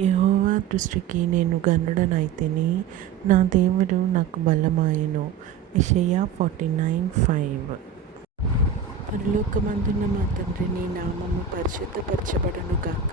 యహోవా దృష్టికి నేను గనుడనైతిని నా దేవుడు నాకు బలమాయను. Isaiah forty nine five. పరలోకమందున్న మా తండ్రి నీ నామము పరిశుద్ధపరచబడను గాక